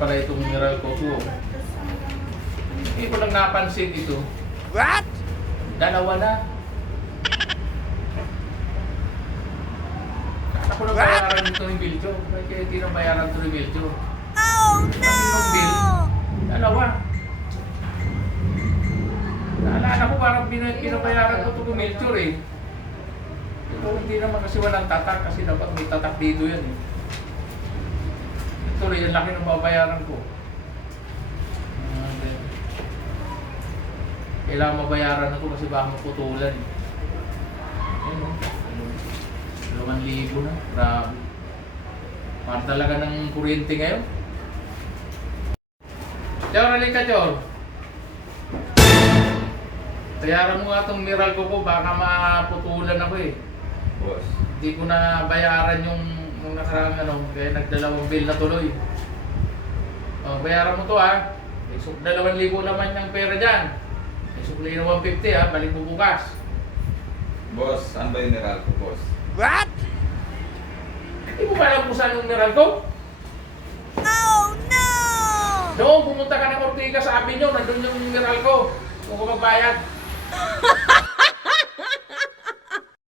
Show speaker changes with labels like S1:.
S1: pala itong mineral ko to. Hindi ko lang napansin ito.
S2: What?
S1: Dalawa na. Ako na bayaran ito ni Biljo. Kaya hindi na bayaran ito ni Biljo.
S2: Oh no!
S1: Dalawa. Naalala ko parang pinabayaran ko ito ni Melchor eh. Ito hindi naman kasi walang tatak kasi dapat may tatak dito yan eh. Ito rin, yung laki ng babayaran ko. Kailangan mabayaran na ito kasi baka maputulan eh. Ayun o. 2,000 na. Grabe. Parang talaga ng kuryente ngayon. Chor, halika Chor. Bayaran mo nga itong mineral ko baka maputulan ako eh.
S3: Boss.
S1: Hindi ko na bayaran yung nakarang ano, kaya nagdalawang bill na tuloy. Oh, bayaran mo to ha. May 2,000 naman yung pera dyan. May sukli na 150 ha, balik mo bukas.
S3: Boss, saan ba yung mineral ko, boss?
S2: What?
S1: Hindi mo ba alam kung saan yung mineral ko?
S2: Oh no!
S1: Noong pumunta ka ng Ortigas sa amin nyo, nandun yung mineral ko. Kung ko magbayad.